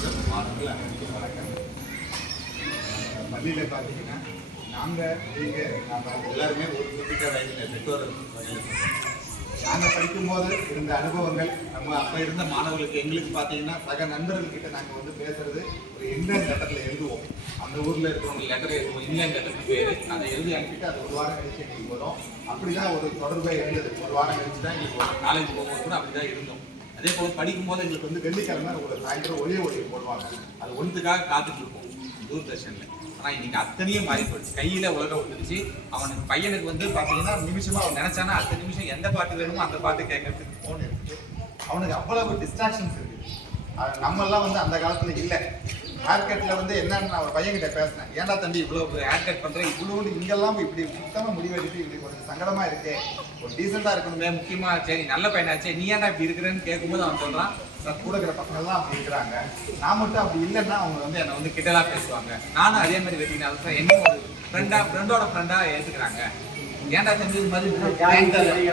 பெற்றோர்கள் மாணவர்கள் அனைவருக்கும் வணக்கம். பள்ளியில் பார்த்தீங்கன்னா நம்ம எல்லாருமே ஒரு குறிப்பிட்ட வயதில் பெற்றோர் வகையில் நாங்கள் படிக்கும்போது இருந்த அனுபவங்கள், நம்ம அப்போ இருந்த மாணவர்களுக்கு எங்களுக்கு பார்த்தீங்கன்னா சக நண்பர்கள்கிட்ட நாங்கள் வந்து பேசுறது ஒரு இங்கிலாந்து லெட்டரில் எழுதுவோம். அந்த ஊரில் இருக்கிறவங்க லெட்டர் எழுதுவோம், இங்கிலாந்து லெட்டருக்கு பேர். அதை எழுதி அனுப்பிட்டு அது ஒரு வாரம் கழிச்சு எங்களுக்கு வரும். அப்படி தான் ஒரு தொடர்பை இருந்தது. ஒரு வாரம் கழிச்சு தான் எங்களுக்கு ஒரு காலேஜ் போகும்போது கூட அப்படி தான் இருந்தோம். அதே போல் படிக்கும்போது எங்களுக்கு வந்து வெள்ளிக்கிழமை ஒரு சாயந்தரம் ஒளிய போடுவாங்க. அது ஒன்றுக்காக காத்துட்டு இருப்போம் தூர்தர்ஷனில். ஆனால் இன்னைக்கு அத்தனையும் மாறி போயிடுச்சு. கையில் உலகம் வந்துடுச்சு. அவனுக்கு பையனுக்கு வந்து பார்த்தீங்கன்னா நிமிஷமாக அவன் நினைச்சானா அடுத்த நிமிஷம் எந்த பாட்டு வேணுமோ அந்த பாட்டு கேட்கறதுக்கு ஃபோன் இருக்குது. அவனுக்கு அவ்வளவு டிஸ்ட்ராக்ஷன்ஸ் இருக்குது. நம்மெல்லாம் வந்து அந்த காலத்தில் இல்லை. ஹேர் கட்டில் வந்து என்னன்னு நான் ஒரு பையன்கிட்ட பேசினேன். ஏன்டா தம்பி இவ்வளோ ஹேர் கட் பண்ணுறேன், இவ்வளோ இங்கெல்லாம் இப்படி சுத்தமாக முடிவெடுத்து இப்படி கொஞ்சம் சங்கடமாக இருக்கே, ஒரு டீசெண்டாக இருக்கணுமே, முக்கியமாக சரி நல்ல பையனாச்சே, நீ ஏன்டா இப்படி இருக்கிறேன்னு கேட்கும்போது அவன் சொல்கிறான், சார் கூட இருக்கிற பசங்கள்லாம் அப்படி இருக்கிறாங்க, நான் மட்டும் அப்படி இல்லைன்னா அவங்க வந்து என்னை வந்து கிட்டலாம் பேசுவாங்க. நானும் அதே மாதிரி வெட்டினாலும் சார் என்ன ஒரு ஃப்ரெண்டோட ஃப்ரெண்டாக ஏற்றுக்கிறாங்க. ஏன்டா தம்பி மாதிரி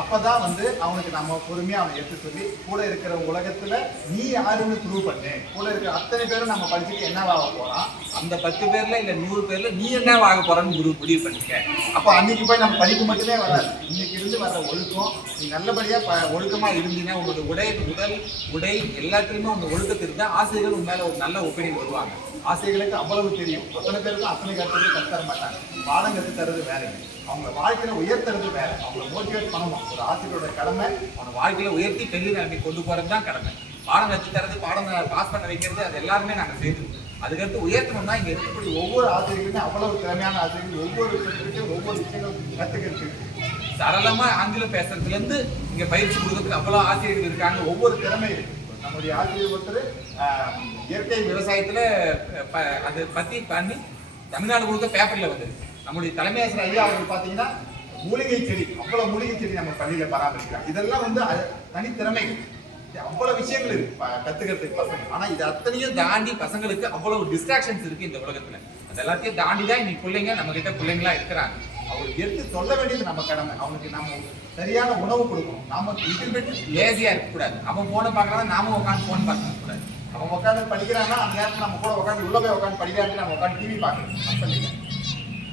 அப்பதான் வந்து அவனுக்கு நம்ம பொறுமையா அவனை எடுத்து சொல்லி கூட இருக்கிற உலகத்துல நீ யாருன்னு ப்ரூவ் பண்ணு. கூட இருக்கிற அத்தனை பேரும் நம்ம படிச்சுட்டு என்னவாக போறான், அந்த 10 பேர்ல இல்ல 100 பேர்ல நீ என்னவாக போறான்னு முடிவு பண்ணிக்க. அப்போ அன்னைக்கு போய் நம்ம படிப்பு மட்டுமே வராது. இன்னைக்கு இருந்து வர ஒழுக்கம், நீ நல்லபடியா ஒழுக்கமா இருந்தீங்கன்னா உங்களோட உடல் உடை எல்லாத்துலயுமே உங்க ஒழுக்கத்தை இருந்தா ஆசிரியர்கள் உங்க மேல ஒரு நல்ல ஒப்பீனியன் வருவாங்க. ஆசிரியர்களுக்கு அவ்வளவு தெரியும். அத்தனை பேருக்கும் அத்தனை கருத்துக்கள் கற்றுத்தர மாட்டாங்க. பாடம் கற்று தர்றது வேற, அவங்க வாழ்க்கையில உயர்த்துறது வேற. அவங்களை மோட்டிவேட் பண்ணணும். ஒரு ஆசிரியரோட கடமை அவனை வாழ்க்கையில உயர்த்தி பெரிய நிலைமை கொண்டு போறது தான் கடமை. பாடம் கற்று தரது, பாடம் பாஸ் பண்ண வைக்கிறது, அது எல்லாருமே நாங்கள் செய்திருக்கோம். அதுக்கடுத்து உயர்த்தணும்னா இங்க இருக்கக்கூடிய ஒவ்வொரு ஆசிரியர்களுமே அவ்வளவு திறமையான ஆசிரியர்கள், ஒவ்வொரு விஷயத்துக்கும் ஒவ்வொரு விஷயங்கள் கற்றுக்கிறது. சரளமா ஆங்கிலம் பேசுறதுல இருந்து இங்க பயிற்சி கொடுக்கறதுக்கு அவ்வளவு ஆசிரியர்கள் இருக்காங்க. ஒவ்வொரு திறமை இருக்கு. நம்முடைய ஆசிரியர் ஒருத்தர் இயற்கை விவசாயத்துல அதை பத்தி பண்ணி தமிழ்நாடு கொடுத்த பேப்பர்ல வந்து நம்முடைய தலைமை ஆசிரியர் ஐயா அவர்கள் பார்த்தீங்கன்னா மூலிகை செடி, அவ்வளவு மூலிகை செடி நம்ம பள்ளியில பராமரிக்கிறாங்க. இதெல்லாம் வந்து தனித்திறமைகள். அவ்வளவு விஷயங்கள் இருக்கு கத்துக்கிறதுக்கு பசங்க. ஆனா இது அத்தனையும் தாண்டி பசங்களுக்கு அவ்வளவு டிஸ்ட்ராக்ஷன்ஸ் இருக்கு இந்த உலகத்துல. அது எல்லாத்தையும் தாண்டி தான் இன்னைக்கு பிள்ளைங்க நம்ம கிட்ட பிள்ளைங்களா இருக்கிறாங்க. அவங்களுக்கு எடுத்து சொல்ல வேண்டியது நம்ம கடமை. அவனுக்கு நம்ம சரியான உணவு கொடுக்கணும். நாம லிட்டில் லேசியா இருக்கக்கூடாது. அவன் போனை பார்க்கறான், நாம உட்காந்து போன் பார்க்க கூடாது. அவன் உட்காந்து படிக்கிறான்னா அந்த நேரத்தில் நம்ம கூட உட்காந்து உள்ள போய் உட்காந்து படிக்கிறான்னு நம்ம உட்காந்து டிவி பார்க்கணும். அப்ப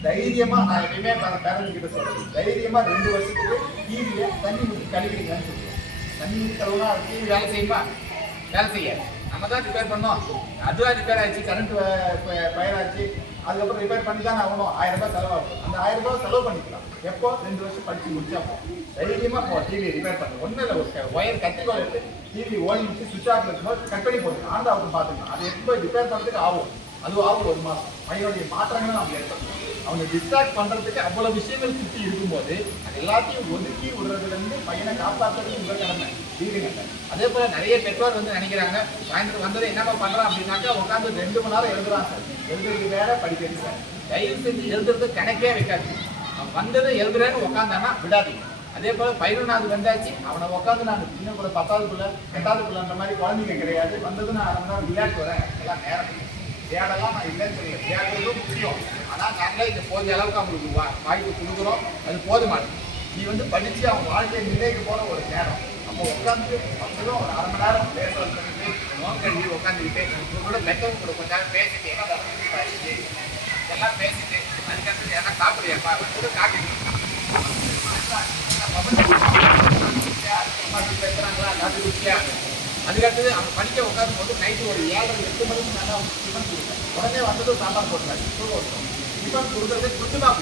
தைரியமா நான் எப்பயுமே பேரண்ட்ஸ் கிட்ட சொல்றது, தைரியமா 2 வருஷத்துக்கு டிவியை தண்ணி ஊற்றி கழுவிடுங்கன்னு சொல்லுவோம். தண்ணி ஊற்றி கழுவுனா டிவி வேலை செய்யுமா? வேலை செய்ய நம்ம தான் ரிப்பேர் பண்ணோம். அதுவா ரிப்பேர் ஆயிடுச்சு, கரண்ட் ஃபயர் ஆச்சு, அதுக்கப்புறம் ரிப்பேர் பண்ணி தான் ஆகணும். 1000 ரூபாய் செலவாகும். அந்த 1000 ரூபாய் செலவு பண்ணிக்கலாம். எப்போ 2 வருஷம் படிச்சு முடிச்சா தைரியமா டிவி ரிப்பேர் பண்ணணும். ஒன்றும் இல்லை, ஒரு ஒயர் கட்டிக்கோள் எடுத்து டிவி ஓடிச்சு சுவிட்ச் ஆஃப் இருக்கும்போது கட் பண்ணி போடுங்க. ஆண்டா அவங்க பார்த்துக்கலாம். அது எப்போ ரிப்பேர் பண்ணுறதுக்கு ஆகும். அதுவும் ஆகும் 1 மாதம். பையனுடைய மாற்றங்களை நம்ம ஏற்படுத்தணும். அவங்க டிஸ்ட்ராக்ட் பண்றதுக்கு அவ்வளவு விஷயங்கள் சுற்றி இருக்கும்போது அது எல்லாத்தையும் ஒதுக்கி விடுறதுல இருந்து பையனை காப்பாற்றுறது உங்க கடமை. வீடுங்க. அதே போல நிறைய பெற்றோர் வந்து நினைக்கிறாங்க, சாயந்தரம் வந்தது என்னப்பா பண்றான் அப்படின்னாக்கா உட்காந்து 2 மணி நேரம் எழுதுறான் சார். எழுதுறது வேற, படிக்கிறது வேற. தயவு செஞ்சு எழுதுறது கணக்கே வைக்காது. அவன் வந்ததை எழுதுறேன்னு உட்காந்தானா விடாதீங்க. அதே போல 11வது வந்தாச்சு, அவனை உட்காந்து நான் இன்னும் கூட 10வதுக்குள்ள 8வதுக்குள்ள அந்த மாதிரி குழந்தைங்க கிடையாது. வந்தது நான் 1 மணி நேரம் விளையாட்டு வரேன், எல்லாம் நேரம் விளையாடலாம் நான் இல்லைன்னு சொல்லல. விளையாடுறதும் முக்கியம். ஆனால் நாங்களே இந்த போதிய அளவுக்கு அவங்களுக்கு வாய்ப்பு கொடுக்குறோம். அது போதுமானது. நீ வந்து படித்து அவங்க வாழ்க்கையை நிலைக்கு போகிற ஒரு நேரம் நம்ம உட்காந்து மக்களும் ஒரு 1/2 மணி நேரம் பேசுறது, நோக்கி உட்காந்துக்கிட்டு கூட பெற்றவங்க கூட கொஞ்ச நேரம் பேசிட்டு எல்லாம் பேசிட்டு அதுக்கடுத்து எல்லாம் சாப்பிடுறியாப்பா கூட காப்பி பேசுறாங்களா, காப்பி குடிச்சியா. அதுக்கடுத்தது அவங்க படிக்க உட்காரும் போது நைட்டு ஒரு 7:30 8 மணிக்கு மேலே அவங்க டிஃபன் கொடுப்பேன். உடனே வந்ததும் சாம்பார் போட்டுருக்காங்க. டிஃபன் கொடுக்குறது கொஞ்சமாக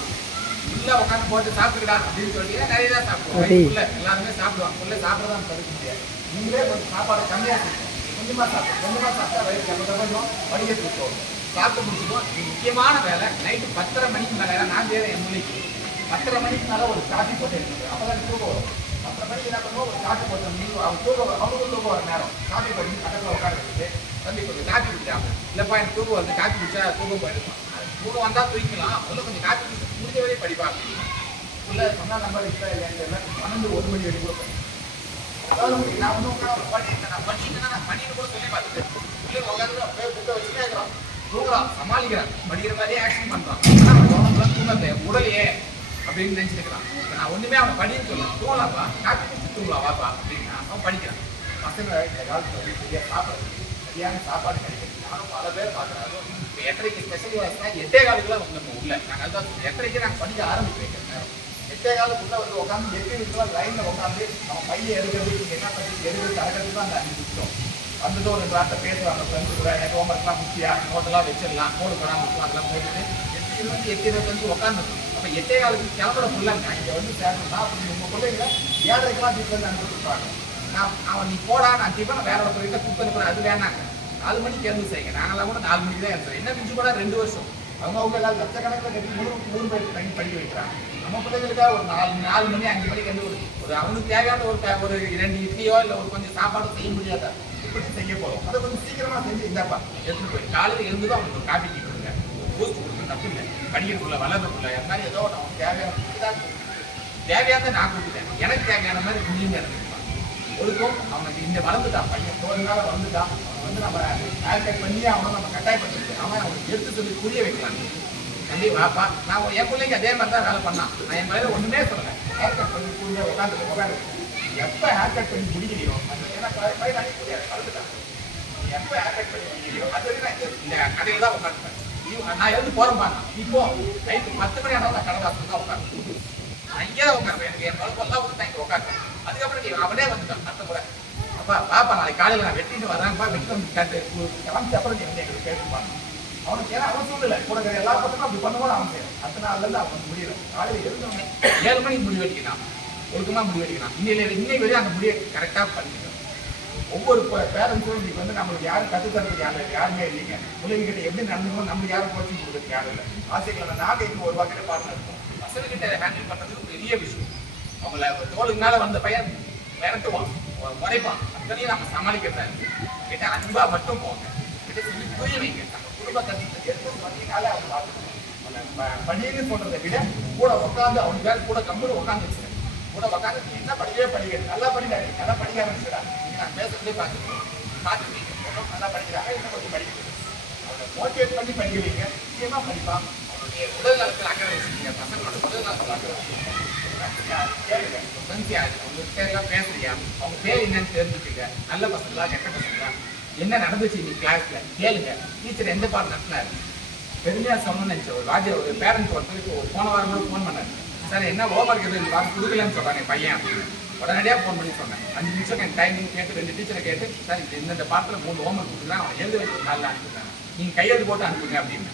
ஃபுல்லாக உட்காந்து போட்டு சாப்பிட்டுக்கிடா அப்படின்னு சொல்லிட்டீங்கன்னா நிறைய தான் சாப்பிடுவோம். உள்ள எல்லாருமே சாப்பிடுவாங்க. உள்ள சாப்பிட்றதான் தடுக்க முடியாது. நீங்களே கொஞ்சம் சாப்பாடு கம்மியாக சாப்பிடுவோம். கொஞ்சமாக சாப்பிட்டா வயிறு கொஞ்சம் படிக்கிறதுக்கு போகும். சாப்பிட்டு முடிச்சுப்போம். முக்கியமான வேலை நைட்டு 10:30 மணிக்கு மேலே நான் வேறு என் மொழிக்கு 10:30 மணிக்கு மேலே ஒரு காஃபி போட்டு எடுத்துருக்கேன். அப்போ தான் தூக்கம் வரும். 10:30 மணிக்கு என்ன பண்ணுவோம், ஒரு காஃபி போட்டு அவங்க தூக்கம் வர நேரம் காஃபி போட்டு பக்கத்தில் உட்காந்துட்டு தம்பி கொஞ்சம் காஃபி குடிச்சாங்க. இல்லைப்பா எனக்கு தூக்கம் வருது, காஃபி குடிச்சா தூக்கம் போயிடுவான். தூக்கம் வந்தால் தூக்கிக்கலாம், முதல்ல கொஞ்சம் காஃபி குடிச்சு முடிஞ்ச வரையும் படிப்பாங்க. இல்லை சொன்னால் நம்பர் இருக்கா இல்லையான்னு தெரியல. 12 1 மணி வரைக்கும் கூட படிப்பேன். அதாவது நான் வந்து உட்காந்து பண்ணிட்டேன். நான் பண்ணிட்டு கூட சொல்லி பார்த்துட்டேன். உள்ளே உட்காந்து புக்கை வச்சுட்டே இருக்கிறோம், தூங்குறான், சமாளிக்கிறான், படிக்கிற மாதிரியே ஆக்ஷன் பண்ணுறான். ஆனால் கவனம்லாம் தூங்கத்தை உடலையே அப்படின்னு நினச்சிருக்கிறான். நான் ஒன்றுமே அவனை படின்னு சொல்ல, தூங்கலாம்ப்பா, காப்பி குடிச்சு தூங்கலாம் வாப்பா அப்படின்னா அவன் படிக்கிறான். பசங்க இந்த காலத்தில் வந்து சரியாக சாப்பிட்றது சரியான சாப்பாடு கிடைக்கிறது. நானும் பல பேர் பார்க்குறேன். இப்போ 8:30 ஸ்பெஷல் கிளாஸ்னா 8:15 நம்ம உள்ள நாங்கள் அதுதான் 8:30 நாங்கள் படிக்க ஆரம்பிக்க வைக்கிற நேரம். 8:15 வந்து உட்காந்து 8 லைனில் உட்காந்து நம்ம பையன் எடுக்கிறது இங்கே என்ன பண்ணி எடுக்கிறது கறக்கிறது தான் அந்த 5 நிமிஷம். வந்ததோ ஒரு வார்த்தை பேசுவாங்க ஃப்ரெண்ட்ஸ் கூட, எனக்கு ஹோம்ஒர்க்லாம் முக்கியம், நோட்டெல்லாம் வச்சிடலாம், கோடு போடாமல் இருக்கும், அதெல்லாம் போட்டுட்டு 8:20 உட்காந்துருக்கும். அப்போ 8:15 கிளம்புற ஃபுல்லாக நான் இங்கே வந்து சேர்க்கணும்னா அப்படி உங்கள் பிள்ளைங்க 7:30 வீட்டில் வந்து அனுப்பிட்டுருப்பாங்க. அவன் நீ போடா நான் டிஃபனை வேற ஒரு வீட்டில் குக் பண்ணி அது வேணாங்க 4 மணிக்கு எழுந்து செய்யுங்க. நாங்களாம் கூட 4 மணிக்கு தான் எழுந்துறோம். என்ன மிஞ்சு கூட 2 வருஷம் அவங்க எல்லாம் லட்சக்கணக்கில் கட்டி 3 பேர் படிக்க வைக்கிறாங்க. நம்ம பிள்ளைங்களுக்காக ஒரு 4 மணி 5 மணிக்கு வந்து ஒரு அவனுக்கு தேவையான ஒரு 2 இட்லியோ இல்லை ஒரு கொஞ்சம் சாப்பாடு செய்ய முடியாத இப்படி செய்ய போகிறோம். அதை கொஞ்சம் சீக்கிரமாக செஞ்சு இந்தாப்பா எடுத்துகிட்டு போய் காலையில் எழுந்துதான் அவனுக்கு ஒரு காப்பி கொடுங்க, பூஸ்ட் கொடுங்க, தப்பு இல்லை. படிக்கிறதுக்குள்ள வளர்றதுக்குள்ள அது மாதிரி ஏதோ அவனுக்கு தேவையானதை நான் கொடுத்துட்டேன். எனக்கு தேவையான மாதிரி குஞ்சுங்க இருந்துருப்பான். ஒழுக்கம் அவனுக்கு இந்த வளர்ந்துட்டான் பையன் 1 நாள் வளர்ந்துட்டான். அவன் வந்து நம்ம ஹேர் கட் பண்ணி அவனை நம்ம கட்டாயப்படுத்திட்டு அவனுக்கு எடுத்து சொல்லி புரிய வைக்கலாம். தம்பி வாப்பா நான் என் பிள்ளைங்க அதே மாதிரி தான் வேலை பண்ணான். நான் என் பையில ஒன்றுமே சொல்லலை. ஹேர் கட் பண்ணி புரிய உட்காந்து எப்போ ஹேர் கட் பண்ணி முடிக்கிறீங்க ஏன்னா பையன் அனுப்பி முடியாது வளர்ந்துட்டான். எப்போ ஹேர் கட் பண்ணி முடிக்கிறீங்க அது வரைக்கும் இந்த கடையில் தான் உட்காந்துப்பேன். நான் எழுந்து போகிறேன்ப்பா. இப்போ நைட்டு 10 மணி ஆனாலும் நான் கடை வாசல் தான் உட்காந்து அங்கேயே தான் உட்காருவேன். எனக்கு என் குழப்பெல்லாம் வந்து நான் இங்கே உட்காருவேன். அதுக்கப்புறம் நீ அவனே வந்துட்டான் அடுத்த முறை. அப்பா பாப்பா நாளைக்கு காலையில் நான் வெட்டிட்டு வரான்ப்பா வெட்டி வந்து கிளம்பி அப்புறம் நீ வந்து எங்களுக்கு கேட்டுப்பான். அவனுக்கு ஏன்னா அவன் சூழ்நிலை கூட எல்லா பக்கமும் அப்படி பண்ணுவோம். அவன் செய்யும் 10 நாள்லேருந்து அவன் முடியல. காலையில் எழுந்தவனே 7 மணிக்கு முடி வெட்டிக்கலாம், ஒழுக்கமாக முடி வெட்டிக்கலாம். இன்னைக்கு வெளியே அந்த முடியை கரெக்டாக பண்ணிக்கணும். ஒவ்வொரு பேரண்ட்ஸும் இன்னைக்கு வந்து நம்மளுக்கு யாரும் கற்றுத்தரதுக்கு யாருமே இல்லைங்க. பிள்ளைங்கிட்ட எப்படி நடந்துக்கணும் நம்மளுக்கு யாரும் கோச்சிங் கொடுக்குறதுக்கு யாரும் இல்லை. ஆசைக்கான நாங்கள் ஒரு வகையில் பார்ட்னர் இருக்கும். பசங்கள்கிட்ட ஹேண்டில் பண்ணுறதுக்கு பெரிய விஷயம். அவங்கள தோளுக்கு மேலே வந்த பையன் விரட்டுவான், உடைப்பான், அத்தனையும் நம்ம சமாளிக்கிறதா இருக்கு. கிட்ட அன்பா மட்டும் போங்க, கிட்ட சொல்லி புரிய வைங்க. நம்ம குடும்ப கஷ்டத்தை எடுத்து பண்ணினாலே அவங்க பார்த்துக்கணும். படின்னு சொல்றதை விட கூட உட்காந்து அவங்க வேலை கூட கம்பெனி உட்காந்து கூட உட்காந்து நீ என்ன படிக்கவே படிக்கிறது நல்லா படிக்காது நல்லா படிக்க ஆரம்பிச்சுடா. நீங்க நான் பேசுறதே பார்த்துருக்கீங்க நல்லா படிக்கிறாங்க இன்னும் கொஞ்சம் படிக்கிறது. அவனை மோட்டிவேட் பண்ணி படிக்க வைங்க. நிச்சயமா படிப்பான். அவனுடைய உடல் நலத்தில் அக்கறை வச்சுக்கீங்க. பசங்களோட உடல் நலத்தில் அக்கறை வச்சுக்கீங்க. கேளுங்க உங்க பேசுறியா அவங்க பேர் என்னன்னு தெரிஞ்சுக்கீங்க. நல்ல பசங்களா கெட்ட பசங்களா என்ன நடந்துச்சு இன்னைக்கு கிளாஸ்ல கேளுங்க. டீச்சர் எந்த பாடம் நடத்தினாரு பெருமையா சொல்லணும்னு நினைச்சேன். ஒரு வாத்தியார் ஒரு பேரண்ட் ஒருத்தருக்கு போன வாரம் கூட ஃபோன் பண்ணாரு. சார் என்ன ஹோம்ஒர்க் எதுவும் இந்த வாரம் கொடுக்கலன்னு சொல்றாங்க பையன் அப்படின்னு. உடனடியாக ஃபோன் பண்ணி சொன்னேன். 5 நிமிஷம் எனக்கு டைமிங் கேட்டு 2 டீச்சரை கேட்டு சார் இந்த பாடத்தில் 3 ஹோம்ஒர்க் கொடுத்துருந்தா அவன் எழுத வச்சு நாளில் அனுப்புறாங்க, நீங்கள் கையெழுத்து போட்டு அனுப்புங்க அப்படின்னு.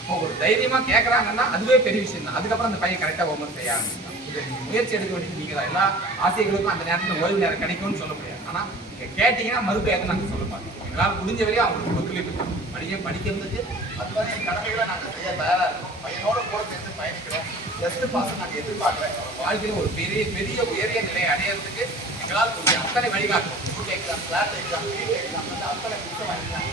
இப்போ ஒரு தைரியமாக கேட்குறாங்கன்னா அதுவே பெரிய விஷயம் தான். அதுக்கப்புறம் அந்த பையன் கரெக்டாக ஹோம்ஒர்க் செய்ய ஆரம்பிச்சான். இது முயற்சி எடுக்க வேண்டியது நீங்கள் தான். எல்லா ஆசைகளுக்கும் அந்த நேரத்தில் ஓய்வு நேரம் கிடைக்கும்னு சொல்ல முடியாது. ஆனால் நீங்கள் கேட்டிங்கன்னா மறுபடியும் நாங்கள் சொல்ல மாட்டோம். எங்களால் முடிஞ்ச வரையும் அவங்களுக்கு ஒத்துழைப்பு படிக்கிறதுக்கு அது மாதிரி கடமைகளை நாங்கள் செய்ய தயாராக இருக்கோம். பையனோட கூட சேர்ந்து பயணிக்கிறோம். பெஸ்ட் பாஸ் நாங்கள் எதிர்பார்க்குறேன். வாழ்க்கையில் ஒரு பெரிய பெரிய உயரிய நிலையை அடையிறதுக்கு எங்களால் கொஞ்சம் அத்தனை வழிகாட்டும். School exam, class exam, field exam வந்து அத்தனை புத்தகம் வாங்கிக்கலாம்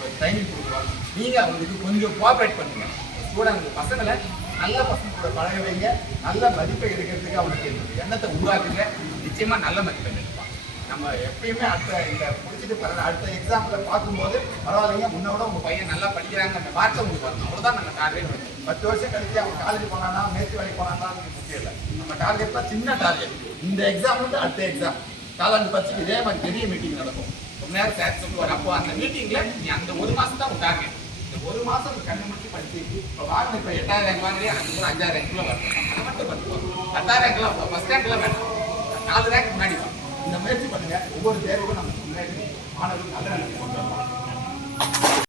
ஒரு ட்ரைனிங் கொடுக்குறோம். நீங்கள் அவங்களுக்கு கொஞ்சம் கோஆப்ரேட் பண்ணுங்க. ஸ்டூடெண்ட் பசங்களை நல்ல பசங்க கூட பழக வைங்க. நல்ல மதிப்பை எடுக்கிறதுக்கு அவனுக்கு எண்ணத்தை உருவாக்குங்க. நிச்சயமாக நல்ல மதிப்பெண் எடுப்பான். நம்ம எப்பயுமே இந்த முடிச்சுட்டு அடுத்த எக்ஸாம்பிள் பார்க்கும்போது பரவாயில்லைங்க முன்னோட உங்கள் பையன் நல்லா படிக்கிறாங்க அந்த வார்த்தை உங்களுக்கு வரணும். அவ்வளோதான் நம்ம டார்கெட். 10 வருஷம் கழிச்சு அவங்க காலேஜ் போனானா மேற்கு வேலைக்கு போனானா முக்கியம் இல்லை. நம்ம டார்கெட்லாம் சின்ன டார்கெட். இந்த எக்ஸாம் வந்து அடுத்த எக்ஸாம் காலாண்டு பட்சத்துக்கு இதே மாதிரி பெரிய மீட்டிங் நடக்கும். ரொம்ப நேரம் சேர்த்து சொல்லுவார். அப்போ அந்த மீட்டிங்கில் நீ அந்த 1 மாதம் தான் உங்கள் டார்கெட். இந்த 1 மாதம் கண்ணு முடிச்சு படிச்சு இப்போ வாங்க இப்போ 8000 ரேங்க் வாங்குறீங்க, அது 5000 ரேங்க்குள்ள வரணும். அதை மட்டும் பண்ணுவோம். 10,000 ரேங்க்லாம் ஃபஸ்ட் ரேங்க்லாம் வேணும். 4 ரேங்க் முன்னாடி இந்த முயற்சி பண்ணுங்க. ஒவ்வொரு தேர்வுக்கும் நம்ம முன்னேறி மாணவர்கள் நல்ல நிலைக்கு கொண்டு வரலாம்.